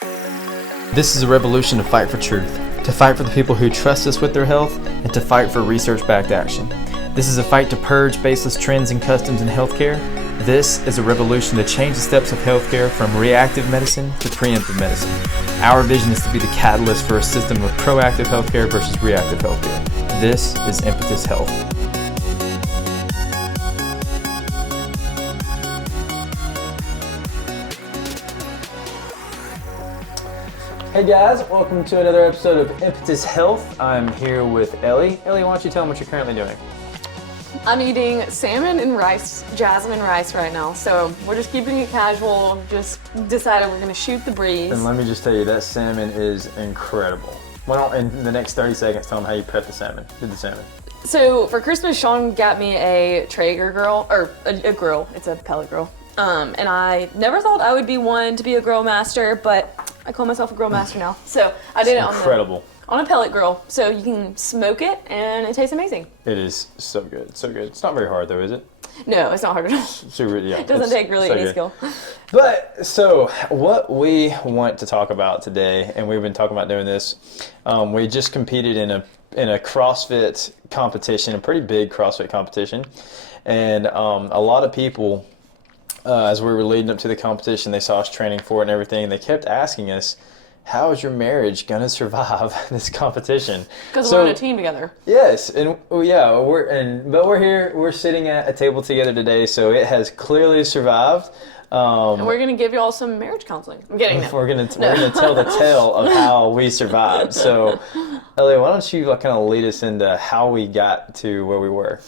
This is a revolution to fight for truth, to fight for the people who trust us with their health, and to fight for research-backed action. This is a fight to purge baseless trends and customs in healthcare. This is a revolution to change the steps of healthcare from reactive medicine to preemptive medicine. Our vision is to be the catalyst for a system of proactive healthcare versus reactive healthcare. This is Impetus Health. Hey guys, welcome to another episode of Impetus Health. I'm here with Ellie. Ellie, why don't you tell them what you're currently doing? I'm eating salmon and rice, jasmine rice right now. So we're just keeping it casual, just decided we're gonna shoot the breeze. And let me just tell you, that salmon is incredible. Why don't, in the next 30 seconds, tell them how you prep the salmon, did the salmon. So for Christmas, Sean got me a Traeger grill, or a grill, it's a pellet grill. And I never thought I would be one to be a grill master, but I call myself a grill master now. So I did it on a pellet grill. So you can smoke it and it tastes amazing. It is so good, so good. It's not very hard though, is it? No, it's not hard at all. It doesn't take really any skill. But so what we want to talk about today, and we've been talking about doing this, we just competed in a CrossFit competition, a pretty big CrossFit competition. And a lot of people, as we were leading up to the competition, they saw us training for it and everything. And they kept asking us, how is your marriage going to survive this competition? Because we're on a team together. Yes, and yeah, we're here, we're sitting at a table together today, so it has clearly survived. And we're going to give you all some marriage counseling. I'm getting it. We're going to tell the tale of how we survived. So, Ellie, why don't you kind of lead us into how we got to where we were?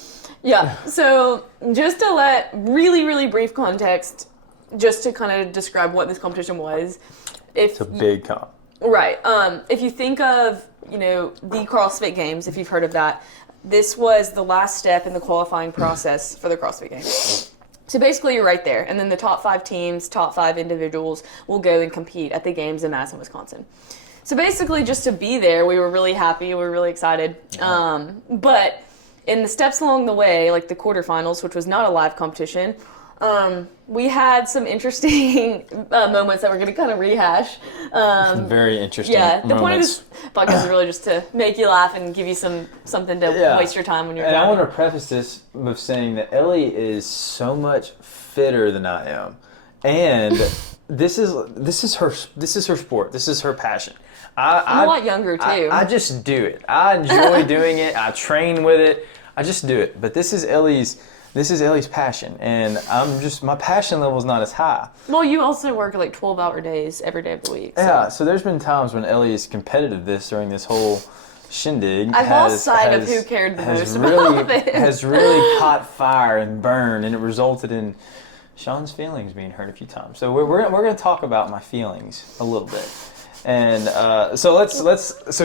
Yeah, so just to let really brief context, just to kind of describe what this competition was. It's a big comp. Right. If you think of, the CrossFit Games, if you've heard of that, this was the last step in the qualifying process for the CrossFit Games. So basically you're right there, and then the top 5 teams, top 5 individuals will go and compete at the games in Madison, Wisconsin. So basically just to be there, we were really happy, we were really excited. But in the steps along the way, like the quarterfinals, which was not a live competition, we had some interesting moments that we're going to kind of rehash. Very interesting. Yeah, the moments. Point of this podcast is really just to make you laugh and give you something to waste your time when you're driving. And I want to preface this with saying that Ellie is so much fitter than I am, and this is her sport. This is her passion. I'm a lot younger too. I just do it. I enjoy doing it. I train with it. I just do it. But this is Ellie's passion, and my passion level is not as high. Well, you also work like 12-hour days every day of the week. So. Yeah, so there's been times when Ellie is competitive during this whole shindig. I've lost sight of who cared the most about it. Has really caught fire and burned, and it resulted in Sean's feelings being hurt a few times. So we're going to talk about my feelings a little bit. And so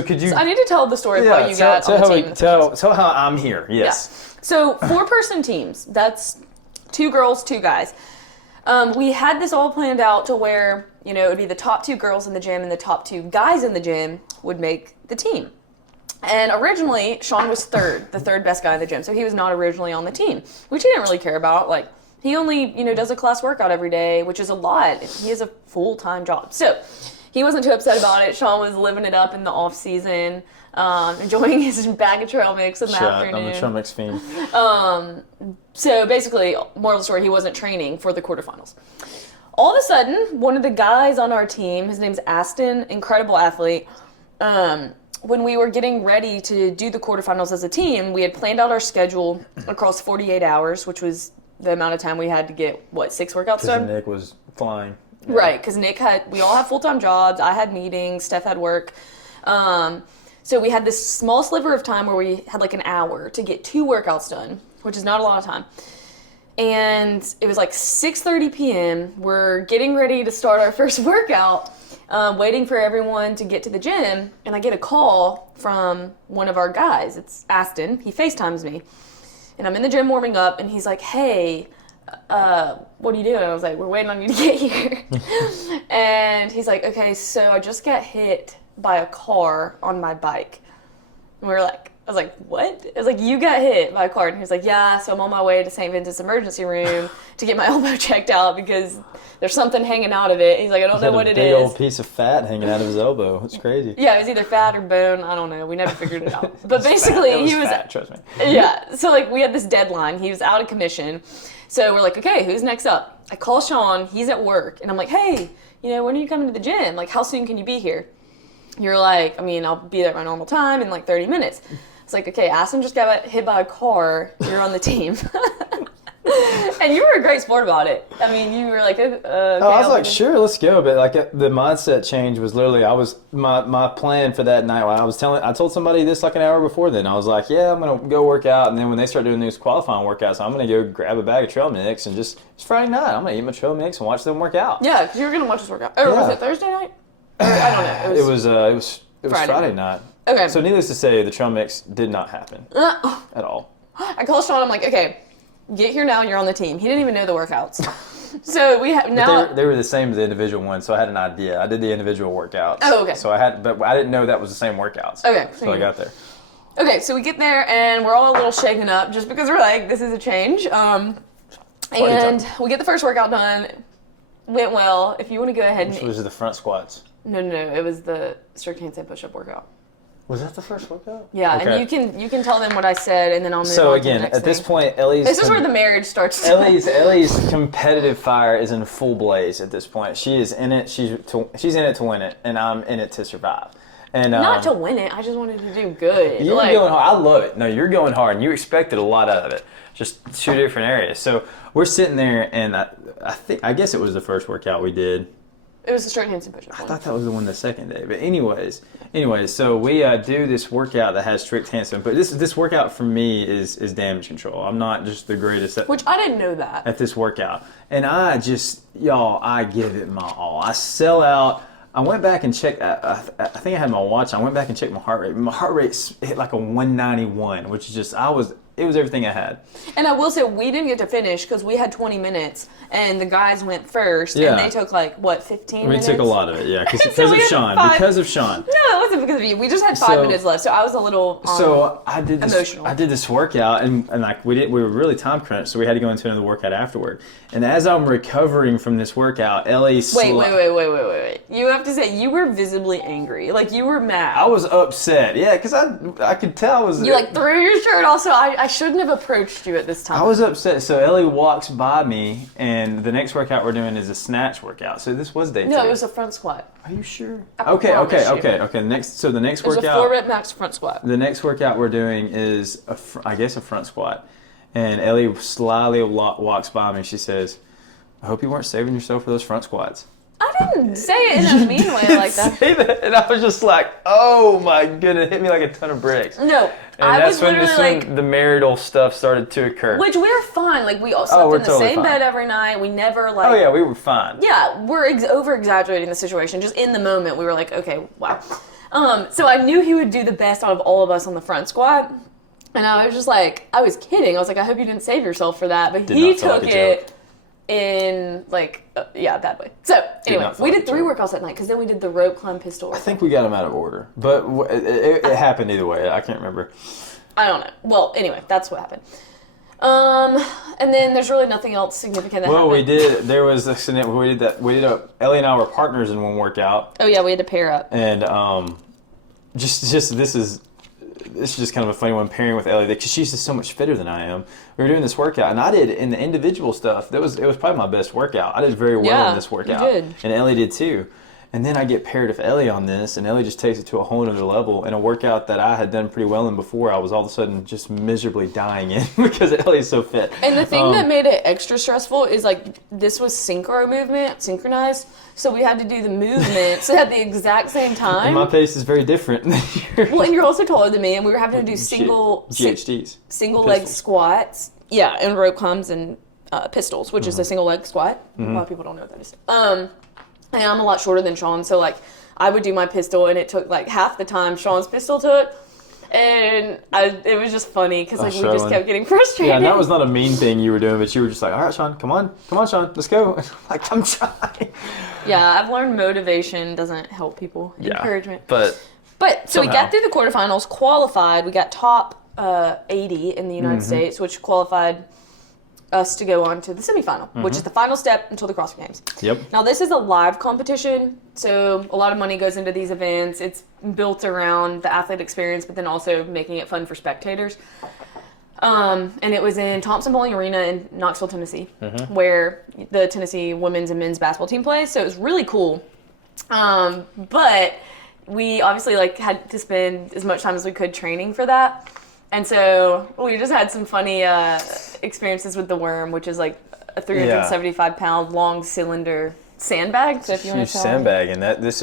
could you... So I need to tell the story of how you got on the team. Tell how I'm here, yes. Yeah. So 4-person teams, that's 2 girls, 2 guys. We had this all planned out to where, it would be the top 2 girls in the gym and the top 2 guys in the gym would make the team. And originally, Sean was the third best guy in the gym, so he was not originally on the team, which he didn't really care about. Like, he only, does a class workout every day, which is a lot. He has a full-time job. So he wasn't too upset about it. Sean was living it up in the off season, enjoying his bag of trail mix in the afternoon. I'm a trail mix fiend. So basically, moral of the story, he wasn't training for the quarterfinals. All of a sudden, one of the guys on our team, his name's Aston, incredible athlete. When we were getting ready to do the quarterfinals as a team, we had planned out our schedule across 48 hours, which was the amount of time we had to get, 6 workouts done? Because Nick was flying. Yeah. Right, because we all had full-time jobs, I had meetings, Steph had work. So we had this small sliver of time where we had like an hour to get 2 workouts done, which is not a lot of time. And it was like 6:30 p.m. We're getting ready to start our first workout, waiting for everyone to get to the gym, and I get a call from one of our guys. It's Aston. He FaceTimes me. And I'm in the gym warming up, and he's like, hey, what are you doing? I was like, we're waiting on you to get here. And he's like, okay, so I just got hit by a car on my bike. And we were like, I was like, what? I was like, you got hit by a car. And he was like, yeah, so I'm on my way to St. Vincent's emergency room to get my elbow checked out because there's something hanging out of it. He's like, I don't know what it is. Big old piece of fat hanging out of his elbow. It's crazy. Yeah, it was either fat or bone. I don't know. We never figured it out. But basically, he was fat, trust me. Yeah. So like we had this deadline. He was out of commission. So we're like, okay, who's next up? I call Sean. He's at work. And I'm like, hey, when are you coming to the gym? Like, how soon can you be here? You're like, I'll be there at my normal time in like 30 minutes. It's like, okay, Aston just got hit by a car. You're on the team. And you were a great sport about it. You were like, okay, I was like, sure, let's go. But like the mindset change was literally, my plan for that night. I told somebody this like an hour before then. I was like, yeah, I'm going to go work out. And then when they start doing these qualifying workouts, I'm going to go grab a bag of trail mix and it's Friday night. I'm going to eat my trail mix and watch them work out. Yeah, because you were going to watch us work out. Or was it Thursday night? I don't know. It was Friday night. Okay. So needless to say, the trail mix did not happen at all. I called Sean. I'm like, okay, get here now. You're on the team. He didn't even know the workouts. So we have now. They were the same as the individual ones, so I had an idea. I did the individual workouts. Oh, okay. But I didn't know that was the same workouts. Okay. So I got there. Okay, so we get there and we're all a little shaken up just because we're like, this is a change. And we get the first workout done. Went well. If you want to go ahead Which was the front squats. No. It was the strict handstand push-up workout. Was that the first workout? Yeah, okay. And you can tell them what I said, and then I'll move on to the next thing. So again, at this point, Ellie's... This is where the marriage starts. Ellie's competitive fire is in full blaze at this point. She is in it. She's in it to win it, and I'm in it to survive. And not to win it. I just wanted to do good. You're going hard. I love it. No, you're going hard, and you expected a lot out of it. Just two different areas. So we're sitting there, and I guess it was the first workout we did. It was the straight handstand push-up. I thought that was the one the second day. But anyways, so we do this workout that has strict handstand. But this workout for me is damage control. I'm not just the greatest which I didn't know that. At this workout. And I give it my all. I sell out. I went back and checked. I think I had my watch. I went back and checked my heart rate. My heart rate hit like a 191, which is just, it was everything I had. And I will say, we didn't get to finish because we had 20 minutes, and the guys went first, yeah. And they took 15 minutes? We took a lot of it, yeah, because of Sean. Because of Sean. No, it wasn't because of you. We just had 5 minutes left, so I was a little emotional. I did this workout, and we were really time crunched, so we had to go into another workout afterward. And as I'm recovering from this workout, Ellie... Wait. You have to say, you were visibly angry. Like, you were mad. I was upset, yeah, because I could tell I was... You threw your shirt off, so I shouldn't have approached you at this time. I was upset. So Ellie walks by me, and the next workout we're doing is a snatch workout. So this was day 2. No, it was a front squat. Are you sure? Okay. The next workout. It was a 4-rep max front squat. The next workout we're doing is a front squat, and Ellie slyly walks by me. She says, "I hope you weren't saving yourself for those front squats." I didn't say it in a mean way like that. Say that. And I was just like, oh my goodness, it hit me like a ton of bricks. No, and that's when the marital stuff started to occur. Which we're fine. Like, we all slept in the same bed every night. We never Oh yeah, we were fine. Yeah, we're over-exaggerating the situation. Just in the moment, we were like, okay, wow. So I knew he would do the best out of all of us on the front squat. And I was just like, I was kidding. I was like, I hope you didn't save yourself for that. But he took it in bad way. So anyway, we did 3 workouts that night because then we did the rope climb pistol. I think we got them out of order, but it happened either way. I can't remember. I don't know. Well, anyway, that's what happened. And then there's really nothing else significant that happened. Well, we did. There was we did that. Ellie and I were partners in one workout. Oh yeah, we had to pair up. And this is just kind of a funny one pairing with Ellie because she's just so much fitter than I am. We were doing this workout, and I did in the individual stuff. It was probably my best workout. I did very well in this workout, you did. And Ellie did too. And then I get paired with Ellie on this, and Ellie just takes it to a whole other level. In a workout that I had done pretty well in before, I was all of a sudden just miserably dying in because Ellie's so fit. And the thing that made it extra stressful is this was synchronized. So we had to do the movements at the exact same time. And my pace is very different than yours. Well, and you're also taller than me, and we were having to do GHDs. Single leg squats. Yeah, and rope climbs and pistols, which is a single leg squat. A lot of people don't know what that is. And I'm a lot shorter than Sean, so I would do my pistol, and it took half the time Sean's pistol took. And it was just funny because we just kept getting frustrated. Yeah, and that was not a mean thing you were doing, but you were just like, all right, Sean, come on, Sean, let's go. I'm trying. Yeah, I've learned motivation doesn't help people. Encouragement. But But so we Somehow. got through the quarterfinals, qualified. We got top 80 in the United States, which qualified us to go on to the semifinal, which is the final step until the CrossFit Games. Yep. Now, this is a live competition, so a lot of money goes into these events. It's built around the athlete experience, but then also making it fun for spectators. And it was in Thompson Bowling Arena in Knoxville, Tennessee, where the Tennessee women's and men's basketball team plays. So it was really cool. But we obviously had to spend as much time as we could training for that. And so we just had some funny experiences with the worm, which is like a 375-pound long cylinder sandbag. So if you want to sandbag, and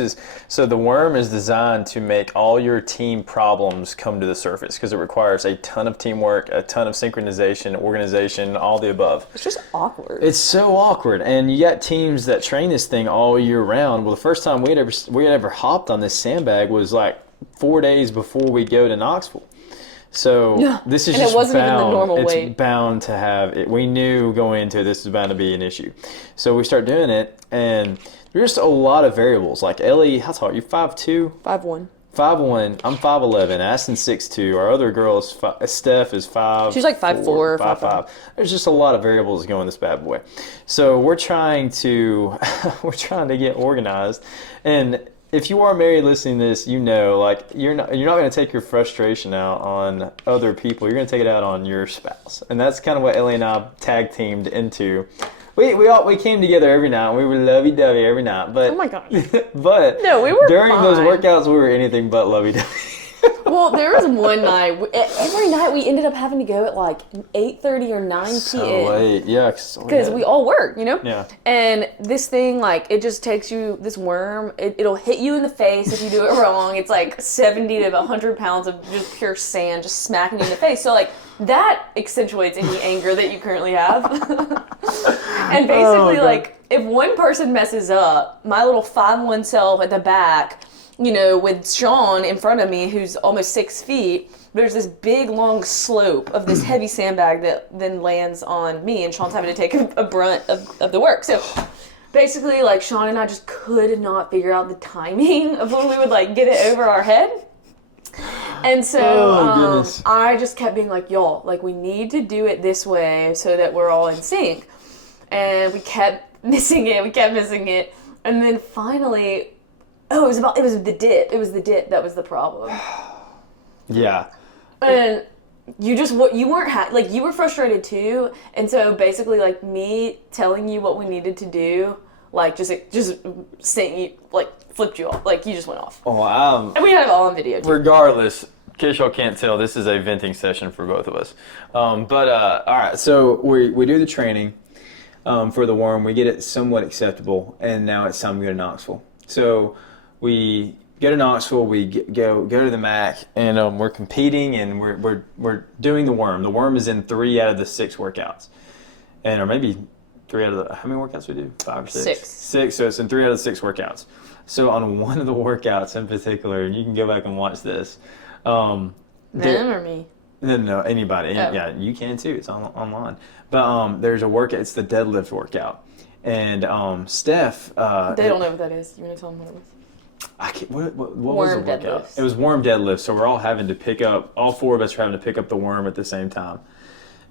so the worm is designed to make all your team problems come to the surface because it requires a ton of teamwork, a ton of synchronization, organization, all the above. It's just awkward. It's so awkward, and you got teams that train this thing all year round. Well, the first time we had ever hopped on this sandbag was like 4 days before we go to Knoxville. So this is just wasn't bound. even the normal it's weight. bound to have it. We knew going into it, this was bound to be an issue. So we start doing it, and there's just a lot of variables. Like Ellie, how tall are you? 5'2"? 5'1". 5'1". I'm 5'11". Aston's 6'2". Our other girl is Steph is 5'. She's like 5'4", 5'5". There's just a lot of variables that go in this bad boy. So we're trying to get organized, and if you are married listening to this, you know, like you're not going to take your frustration out on other people. You're going to take it out on your spouse, and that's kind of what Ellie and I tag teamed into. We came together every night. We were lovey-dovey every night, but Oh my gosh. but No, we were during those fine. workouts, we were anything but lovey-dovey. Well, there was one night. Every night we ended up having to go at like 8:30 or 9 p.m. So late, yeah, Because we all work, you know? Yeah. And this thing, like, it just takes you, this worm, it'll hit you in the face if you do it wrong. It's like 70 to 100 pounds of just pure sand just smacking you in the face. So, like, that accentuates any anger that you currently have. And basically, like, if one person messes up, my little 5'1" self at the back, you know, with Sean in front of me, who's almost 6 feet, there's this big, long slope of this heavy sandbag that then lands on me, and Sean's having to take a brunt of the work. So basically, like, Sean and I just could not figure out the timing of when we would, like, get it over our head. And so I just kept being like, y'all, like, we need to do it this way so that we're all in sync. And we kept missing it. And then finally... Oh, it was the dip. It was the dip that was the problem. Yeah. And you weren't you were frustrated too. And so basically, like, me telling you what we needed to do, like, just saying you, like, flipped you off. Like, you just went off. Oh, And we have it all on video too. regardless, in case y'all can't tell, this is a venting session for both of us. All right, so we do the training for the worm. We get it somewhat acceptable, and now it's time to go to Knoxville. So we go to Knoxville, we go to the MAC, and we're competing, and we're doing the worm. The worm is in 3 out of the 6 workouts, or maybe 3 out of the, how many workouts we do? 5 or 6? 6. 6, so it's in 3 out of the 6 workouts. So on one of the workouts in particular, and you can go back and watch this. Them or me? No, anybody. Oh. Yeah, you can too. It's online. But there's a workout. It's the deadlift workout. And Steph... They don't know what that is. You want to tell them what it was? I can't, what was the Worm workout? deadlifts. It was worm deadlift. So we're all having to pick up... All 4 of us are having to pick up the worm at the same time.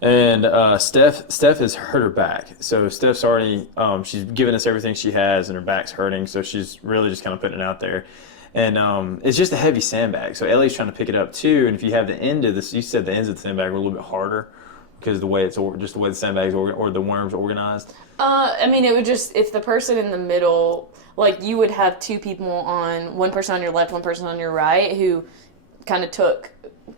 And Steph has hurt her back. So Steph's already... she's given us everything she has, and her back's hurting. So she's really just kind of putting it out there. And it's just a heavy sandbag. So Ellie's trying to pick it up too. And if you have the end of this... You said the ends of the sandbag were a little bit harder because the way just the way the sandbag's or the worm's organized. I mean, it would just, if the person in the middle, like, you would have 2 people one person on your left, one person on your right, who kind of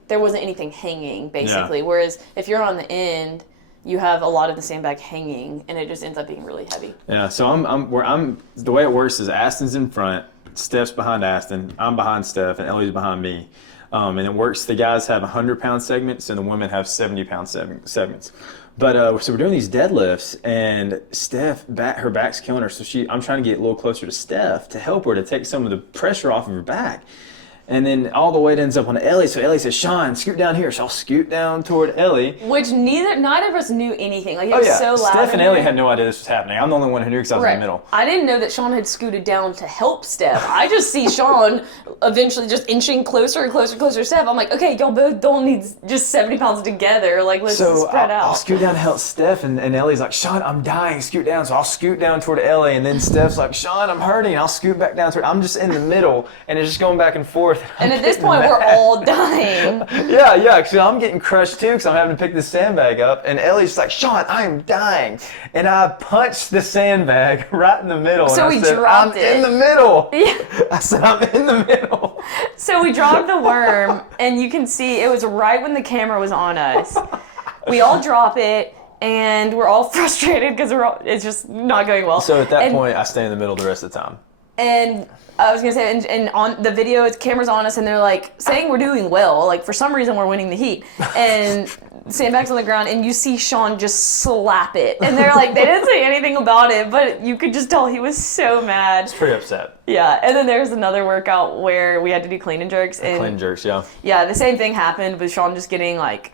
there wasn't anything hanging, basically. Yeah. Whereas if you're on the end, you have a lot of the sandbag hanging, and it just ends up being really heavy. Yeah, so I'm the way it works is Aston's in front, Steph's behind Aston, I'm behind Steph, and Ellie's behind me. And it works, the guys have 100-pound segments, and the women have 70-pound segments. But so we're doing these deadlifts, and Steph, her back's killing her. So I'm trying to get a little closer to Steph to help her to take some of the pressure off of her back. And then all the weight ends up on Ellie. So Ellie says, Sean, scoot down here. So I'll scoot down toward Ellie. Which neither of us knew anything. Like, it was so loud. Steph and in Ellie there. had no idea this was happening. I'm the only one who knew because I was in the middle. I didn't know that Sean had scooted down to help Steph. I just see Sean eventually just inching closer and closer and closer to Steph. I'm like, okay, y'all both don't need just 70 pounds together. Like, let's spread out. I'll scoot down to help Steph, and Ellie's like, Sean, I'm dying, scoot down. So I'll scoot down toward Ellie, and then Steph's like, Sean, I'm hurting. I'll scoot back down toward. I'm just in the middle, and it's just going back and forth. And at this point, we're all dying. Yeah, because I'm getting crushed too because I'm having to pick this sandbag up. And Ellie's like, Sean, I am dying. And I punched the sandbag right in the middle. So and we I said, dropped I'm it. in the middle. Yeah. I said, I'm in the middle. So we dropped the worm, and you can see it was right when the camera was on us. We all drop it, and we're all frustrated because it's just not going well. So at that point, I stay in the middle the rest of the time. And I was gonna say, and on the video, it's cameras on us, and they're like saying we're doing well. Like, for some reason, we're winning the heat. And sandbags on the ground, and you see Sean just slap it. And they're like, they didn't say anything about it, but you could just tell he was so mad. Pretty upset. Yeah. And then there's another workout where we had to do clean and jerks. And Clean jerks, yeah. yeah, the same thing happened with Sean just getting, like,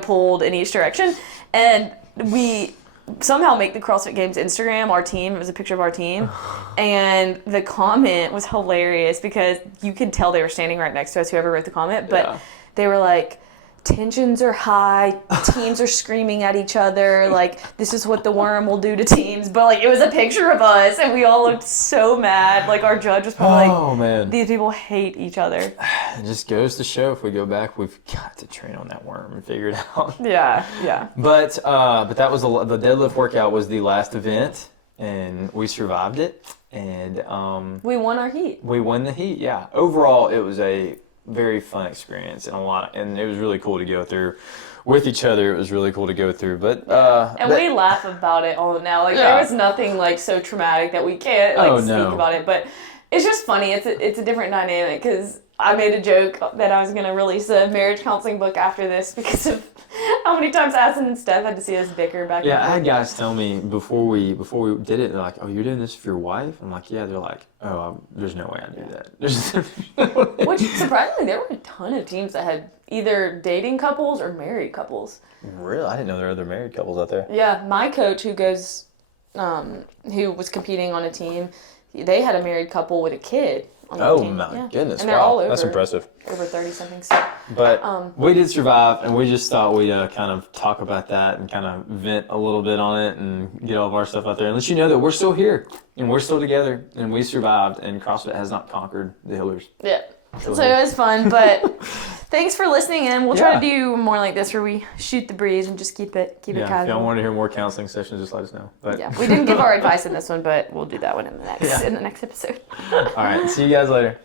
pulled in each direction. And we somehow make the CrossFit Games Instagram our team. It was a picture of our team. And the comment was hilarious because you could tell they were standing right next to us, whoever wrote the comment. But they were like, tensions are high, teams are screaming at each other, like, this is what the worm will do to teams. But, like, it was a picture of us, and we all looked so mad. Like, our judge was probably like, man, these people hate each other. It just goes to show, if we go back, we've got to train on that worm and figure it out. Yeah. But that was the deadlift workout was the last event, and we survived it, and we won our heat. We won the heat, yeah. Overall, it was a very fun experience, and it was really cool to go through with each other. It was really cool to go through, but we laugh about it all now. Like, there was nothing like so traumatic that we can't speak about it, but it's just funny. It's a different dynamic because I made a joke that I was gonna release a marriage counseling book after this because of how many times Addison and Steph had to see us bicker back and forth. I had guys tell me before we did it, they're like, "Oh, you're doing this for your wife?" I'm like, "Yeah." They're like, "Oh, there's no way I do that." Which, surprisingly, there were a ton of teams that had either dating couples or married couples. Really? I didn't know there were other married couples out there. Yeah, my coach who was competing on a team, they had a married couple with a kid. Oh my goodness! And they're all over. That's impressive. Over 30 something. So, but we did survive, and we just thought we'd kind of talk about that and kind of vent a little bit on it and get all of our stuff out there and let you know that we're still here and we're still together and we survived and CrossFit has not conquered the Hillers. Yeah. So it was fun, but thanks for listening, and we'll try to do more like this where we shoot the breeze and just keep it casual. If y'all want to hear more counseling sessions, just let us know. But we didn't give our advice in this one, but we'll do that one in the next episode. All right, see you guys later.